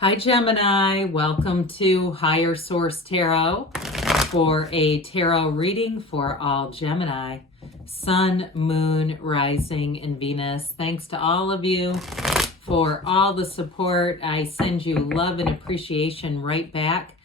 Hi Gemini, welcome to Higher Source Tarot for a tarot reading for all Gemini, Sun, Moon, Rising, and Venus. Thanks to all of you for all the support. I send you love and appreciation right back.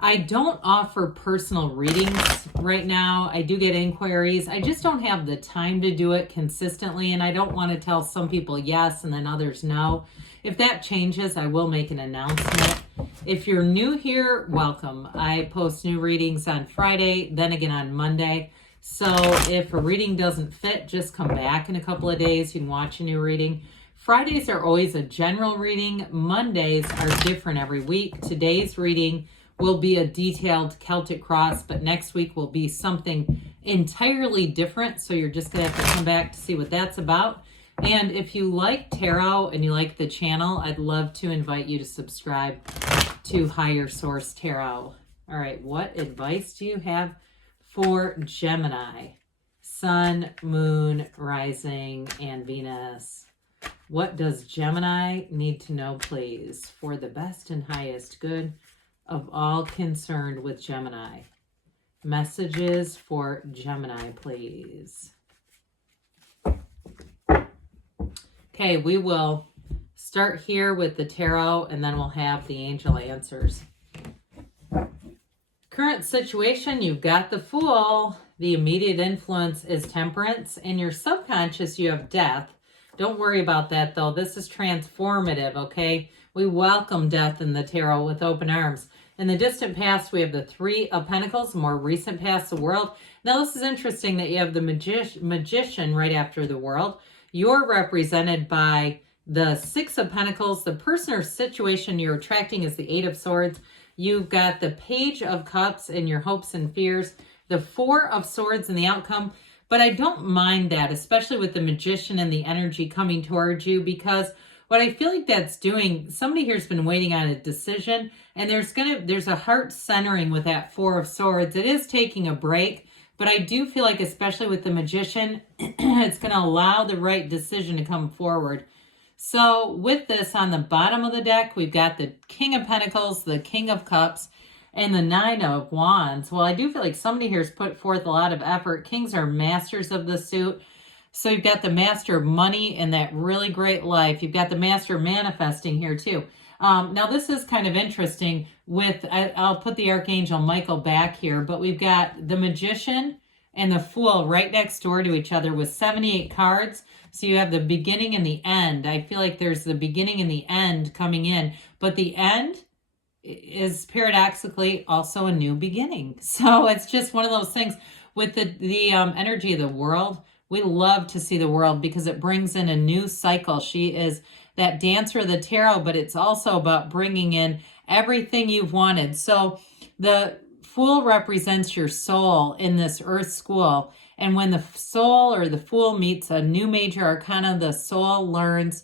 I don't offer personal readings right now. I do get inquiries. I just don't have the time to do it consistently, and I don't want to tell some people yes and then others no. If that changes, I will make an announcement. If you're new here, welcome. I post new readings on Friday, then again on Monday. So if a reading doesn't fit, just come back in a couple of days. You can watch a new reading. Fridays are always a general reading. Mondays are different every week. Today's reading will be a detailed Celtic cross, but next week will be something entirely different. So you're just going to have to come back to see what that's about. And if you like tarot and you like the channel, I'd love to invite you to subscribe to Higher Source Tarot. All right, what advice do you have for Gemini? Sun, Moon, Rising, and Venus. What does Gemini need to know, please, for the best and highest good of all concerned with Gemini? Messages for Gemini, please. Okay, we will start here with the tarot and then we'll have the angel answers. Current situation, you've got the Fool. The immediate influence is Temperance. In your subconscious, you have Death. Don't worry about that, though. This is transformative, okay? We welcome death in the tarot with open arms. In the distant past, we have the Three of Pentacles, more recent past, the World. Now, this is interesting that you have the Magician right after the World. You're represented by the Six of Pentacles. The person or situation you're attracting is the Eight of Swords. You've got the Page of Cups in your hopes and fears, the Four of Swords in the outcome. But I don't mind that, especially with the Magician and the energy coming towards you, because what I feel like that's doing, somebody here's been waiting on a decision, and there's a heart centering with that Four of Swords. It is taking a break. But I do feel like, especially with the Magician, it's going to allow the right decision to come forward. So with this, on the bottom of the deck, we've got the King of Pentacles, the King of Cups, and the Nine of Wands. Well, I do feel like somebody here has put forth a lot of effort. Kings are masters of the suit. So you've got the Master of Money and that really great life. You've got the Master of Manifesting here too. Now, this is kind of interesting with, I'll put the Archangel Michael back here, but we've got the Magician and the Fool right next door to each other with 78 cards. So you have the beginning and the end. I feel like there's the beginning and the end coming in, but the end is paradoxically also a new beginning. So it's just one of those things with the energy of the World. We love to see the World because it brings in a new cycle. She is that dancer of the tarot, but it's also about bringing in everything you've wanted. So the Fool represents your soul in this earth school. And when the soul or the Fool meets a new major arcana, the soul learns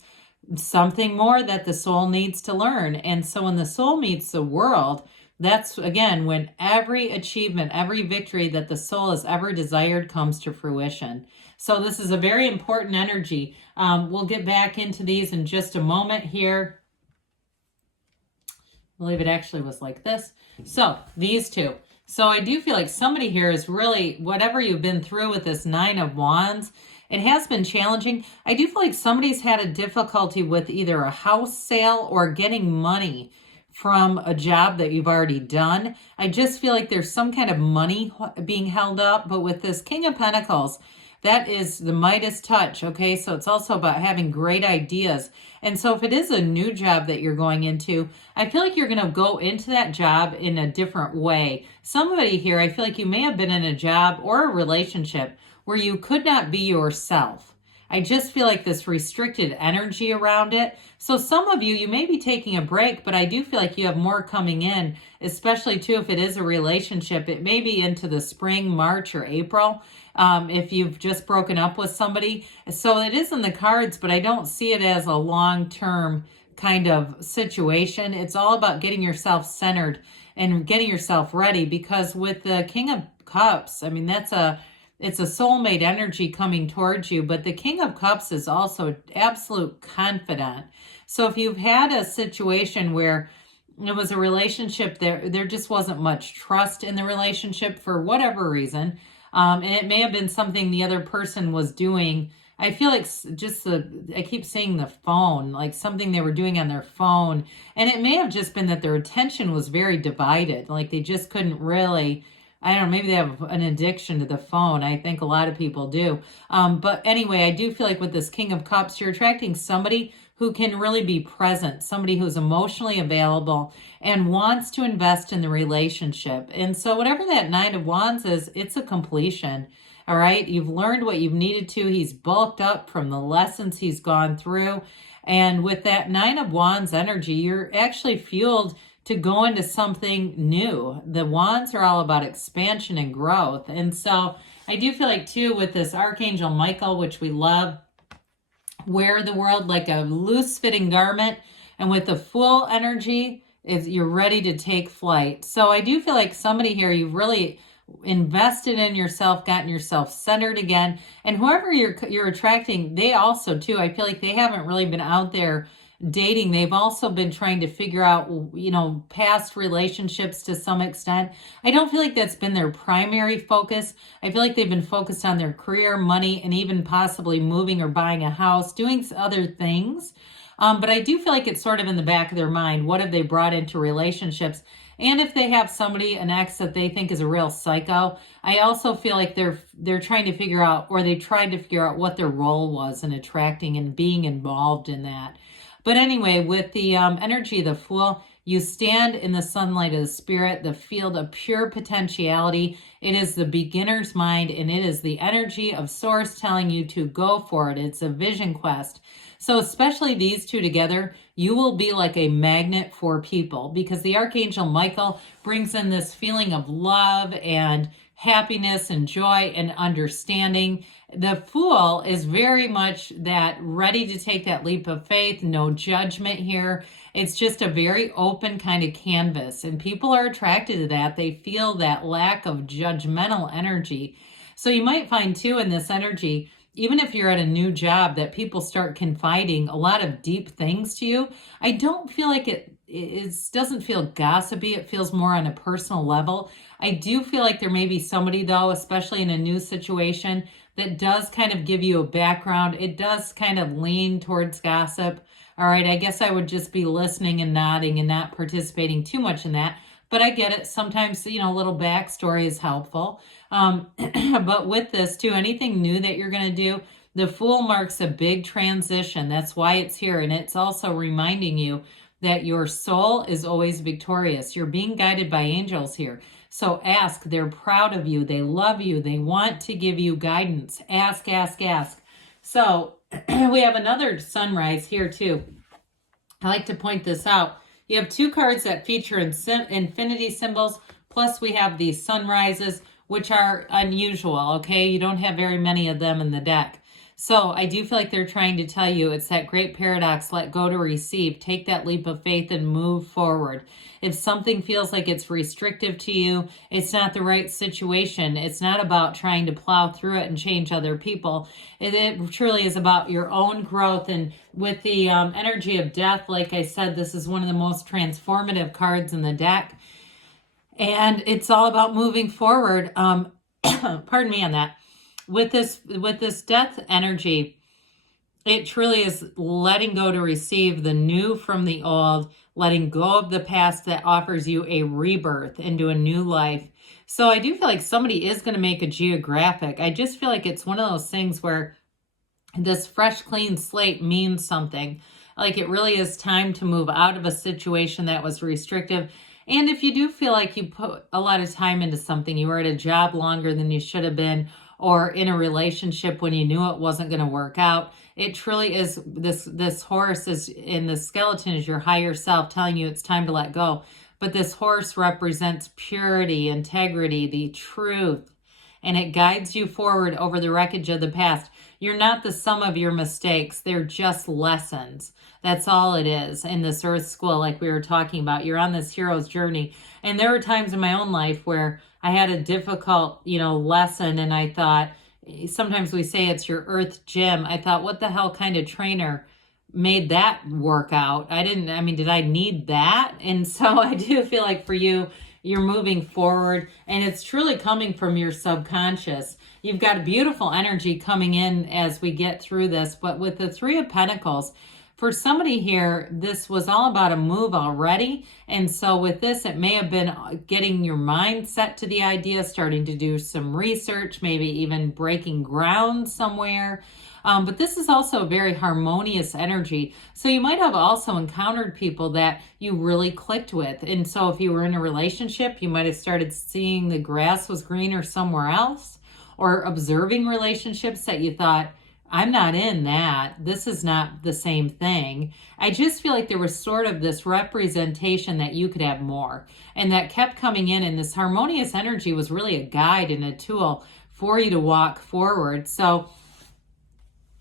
something more that the soul needs to learn. And so when the soul meets the World, that's, again, when every achievement, every victory that the soul has ever desired comes to fruition. So this is a very important energy. We'll get back into these in just a moment here. I believe it actually was like this. So these two. So I do feel like somebody here is really, whatever you've been through with this Nine of Wands, it has been challenging. I do feel like somebody's had a difficulty with either a house sale or getting money from a job that you've already done. I just feel like there's some kind of money being held up. But with this King of Pentacles, that is the Midas touch, okay? So it's also about having great ideas. And so if it is a new job that you're going into, I feel like you're going to go into that job in a different way. Somebody here, I feel like you may have been in a job or a relationship where you could not be yourself. I just feel like this restricted energy around it. So some of you may be taking a break, but I do feel like you have more coming in, especially too if it is a relationship. It may be into the spring, March, or April. If you've just broken up with somebody. So it is in the cards, but I don't see it as a long-term kind of situation. It's all about getting yourself centered and getting yourself ready, because with the King of Cups, I mean, that's a it's a soulmate energy coming towards you, but the King of Cups is also absolute confidant. So if you've had a situation where it was a relationship there just wasn't much trust in the relationship for whatever reason, and it may have been something the other person was doing. I feel like I keep saying the phone, like something they were doing on their phone. And it may have just been that their attention was very divided. Like they just couldn't really, I don't know, maybe they have an addiction to the phone. I think a lot of people do. But anyway, I do feel like with this King of Cups, you're attracting somebody who can really be present, somebody who's emotionally available and wants to invest in the relationship. And so whatever that Nine of Wands is, it's a completion. All right. You've learned what you've needed to. He's bulked up from the lessons he's gone through. And with that Nine of Wands energy, you're actually fueled to go into something new. The Wands are all about expansion and growth. And so I do feel like too, with this Archangel Michael, which we love, wear the world like a loose fitting garment. And with the Fool energy, you're ready to take flight. So I do feel like somebody here, you've really invested in yourself, gotten yourself centered again. And whoever you're attracting, they also too, I feel like they haven't really been out there dating. They've also been trying to figure out, past relationships to some extent. I don't feel like that's been their primary focus. I feel like they've been focused on their career, money, and even possibly moving or buying a house, doing other things. But I do feel like it's sort of in the back of their mind. What have they brought into relationships? And if they have somebody, an ex that they think is a real psycho, I also feel like they're trying to figure out, or they tried to figure out what their role was in attracting and being involved in that. But anyway, with the energy of the Fool, you stand in the sunlight of the spirit, the field of pure potentiality. It is the beginner's mind, and it is the energy of Source telling you to go for it. It's a vision quest. So especially these two together, you will be like a magnet for people, because the Archangel Michael brings in this feeling of love and happiness and joy and understanding. The Fool is very much that ready to take that leap of faith, no judgment here. It's just a very open kind of canvas, and people are attracted to that. They feel that lack of judgmental energy. So you might find too in this energy, even if you're at a new job, that people start confiding a lot of deep things to you. I don't feel like it doesn't feel gossipy. It feels more on a personal level. I do feel like there may be somebody though, especially in a new situation, that does kind of give you a background. It does kind of lean towards gossip. All right, I guess I would just be listening and nodding and not participating too much in that. But I get it. Sometimes, a little backstory is helpful. But with this too, anything new that you're going to do, the Fool marks a big transition. That's why it's here. And it's also reminding you that your soul is always victorious. You're being guided by angels here. So ask. They're proud of you. They love you. They want to give you guidance. Ask, ask, ask. So we have another sunrise here too. I like to point this out. You have two cards that feature infinity symbols. Plus we have these sunrises, which are unusual, okay? You don't have very many of them in the deck. So I do feel like they're trying to tell you it's that great paradox, let go to receive. Take that leap of faith and move forward. If something feels like it's restrictive to you, it's not the right situation. It's not about trying to plow through it and change other people. It truly is about your own growth. And with the energy of death, like I said, this is one of the most transformative cards in the deck. And it's all about moving forward. Pardon me on that. With this death energy, it truly is letting go to receive the new from the old, letting go of the past that offers you a rebirth into a new life. So I do feel like somebody is going to make a geographic. I just feel like it's one of those things where this fresh, clean slate means something. Like it really is time to move out of a situation that was restrictive. And if you do feel like you put a lot of time into something, you were at a job longer than you should have been, or in a relationship when you knew it wasn't going to work out, it truly is, this horse is in the skeleton is your higher self telling you it's time to let go. But this horse represents purity, integrity, the truth, and it guides you forward over the wreckage of the past. You're not the sum of your mistakes. They're just lessons. That's all it is in this earth school, like we were talking about. You're on this hero's journey. And there were times in my own life where I had a difficult, lesson, and I thought, sometimes we say it's your earth gym. I thought, what the hell kind of trainer made that work out? Did I need that? And so I do feel like for you, you're moving forward, and it's truly coming from your subconscious. You've got beautiful energy coming in as we get through this, but with the Three of Pentacles, for somebody here, this was all about a move already. And so with this, it may have been getting your mind set to the idea, starting to do some research, maybe even breaking ground somewhere. But this is also a very harmonious energy. So you might have also encountered people that you really clicked with. And so if you were in a relationship, you might have started seeing the grass was greener somewhere else, or observing relationships that you thought, I'm not in that. This is not the same thing. I just feel like there was sort of this representation that you could have more, and that kept coming in, and this harmonious energy was really a guide and a tool for you to walk forward. So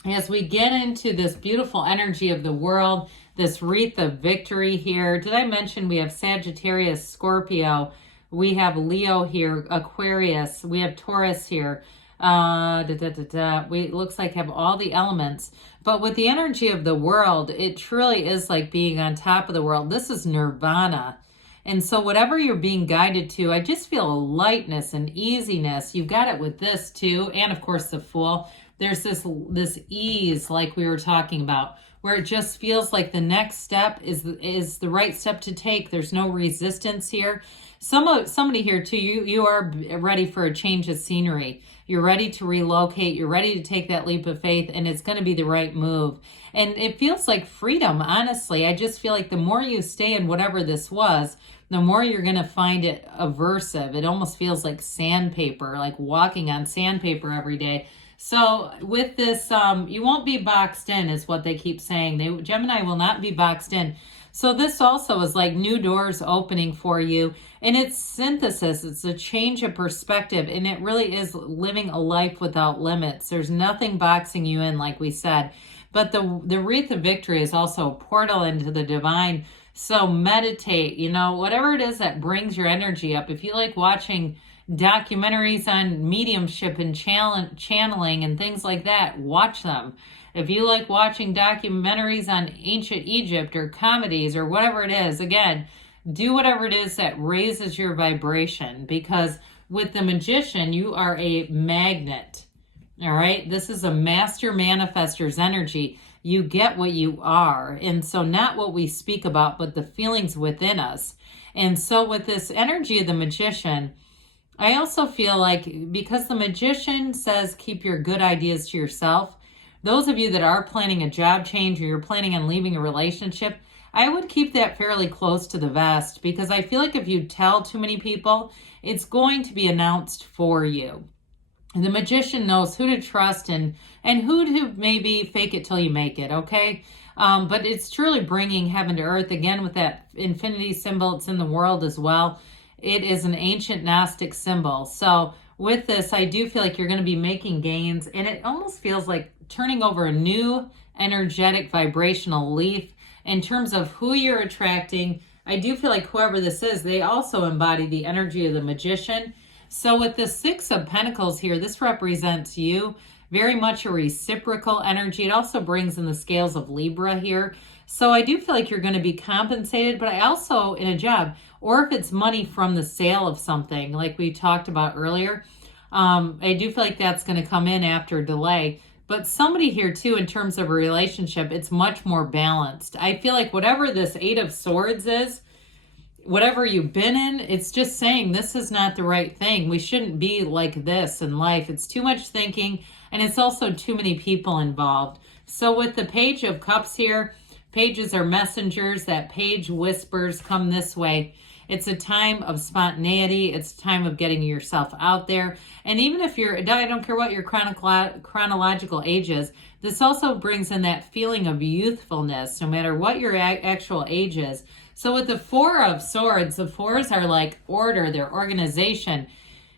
as we get into this beautiful energy of the world, this wreath of victory here, did I mention we have Sagittarius, Scorpio, we have Leo here, Aquarius, we have Taurus here. We looks like have all the elements, but with the energy of the world, it truly is like being on top of the world. This is nirvana. And so whatever you're being guided to, I just feel a lightness and easiness. You've got it with this too. And of course the Fool. There's this ease like we were talking about, where it just feels like the next step is the right step to take. There's no resistance here. Somebody here too, you are ready for a change of scenery. You're ready to relocate. You're ready to take that leap of faith, and it's going to be the right move. And it feels like freedom, honestly. I just feel like the more you stay in whatever this was, the more you're going to find it aversive. It almost feels like sandpaper, like walking on sandpaper every day. So with this, you won't be boxed in, is what they keep saying. Gemini will not be boxed in. So this also is like new doors opening for you, and it's synthesis. It's a change of perspective, and it really is living a life without limits. There's nothing boxing you in, like we said. But the wreath of victory is also a portal into the divine. So meditate, whatever it is that brings your energy up. If you like watching documentaries on mediumship and channeling and things like that, watch them. If you like watching documentaries on ancient Egypt or comedies or whatever it is, again, do whatever it is that raises your vibration, because with the Magician, you are a magnet. All right. This is a master manifestor's energy. You get what you are. And so not what we speak about, but the feelings within us. And so with this energy of the Magician, I also feel like, because the Magician says keep your good ideas to yourself, those of you that are planning a job change or you're planning on leaving a relationship, I would keep that fairly close to the vest, because I feel like if you tell too many people, it's going to be announced for you. The Magician knows who to trust and who to maybe fake it till you make it, okay? But it's truly bringing heaven to earth. Again, with that infinity symbol, it's in the world as well. It is an ancient Gnostic symbol. So with this, I do feel like you're going to be making gains, and it almost feels like turning over a new energetic vibrational leaf in terms of who you're attracting. I do feel like whoever this is, they also embody the energy of the Magician. So with the Six of Pentacles here, this represents you, very much a reciprocal energy. It also brings in the scales of Libra here. So I do feel like you're going to be compensated, but I also, in a job, or if it's money from the sale of something like we talked about earlier, I do feel like that's going to come in after a delay. But somebody here too, in terms of a relationship, it's much more balanced. I feel like whatever this Eight of Swords is, whatever you've been in, it's just saying this is not the right thing. We shouldn't be like this in life. It's too much thinking, and it's also too many people involved. So with the Page of Cups here, pages are messengers. That page whispers, come this way. It's a time of spontaneity. It's a time of getting yourself out there. And even if I don't care what your chronological age is, this also brings in that feeling of youthfulness, no matter what your actual age is. So with the Four of Swords, the fours are like order, their organization.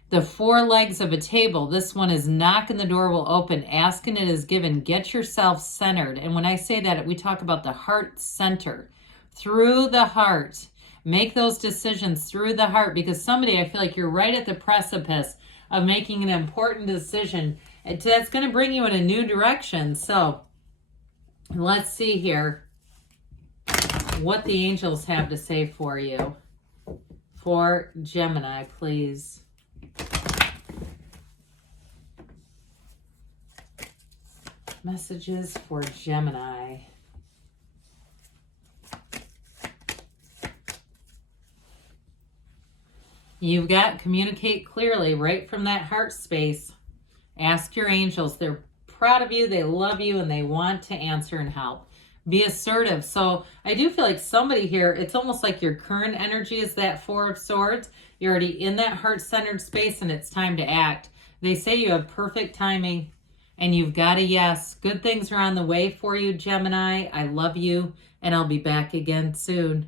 The four legs of a table. This one is knock and the door will open. Ask and it is given. Get yourself centered. And when I say that, we talk about the heart center. Through the heart. Make those decisions through the heart, because somebody, I feel like you're right at the precipice of making an important decision. That's going to bring you in a new direction. So let's see here what the angels have to say for you. For Gemini, please. Messages for Gemini. You've got communicate clearly right from that heart space. Ask your angels. They're proud of you, they love you, and they want to answer and help. Be assertive. So I do feel like somebody here, it's almost like your current energy is that Four of Swords. You're already in that heart-centered space and it's time to act. They say you have perfect timing and you've got a yes. Good things are on the way for you, Gemini. I love you, and I'll be back again soon.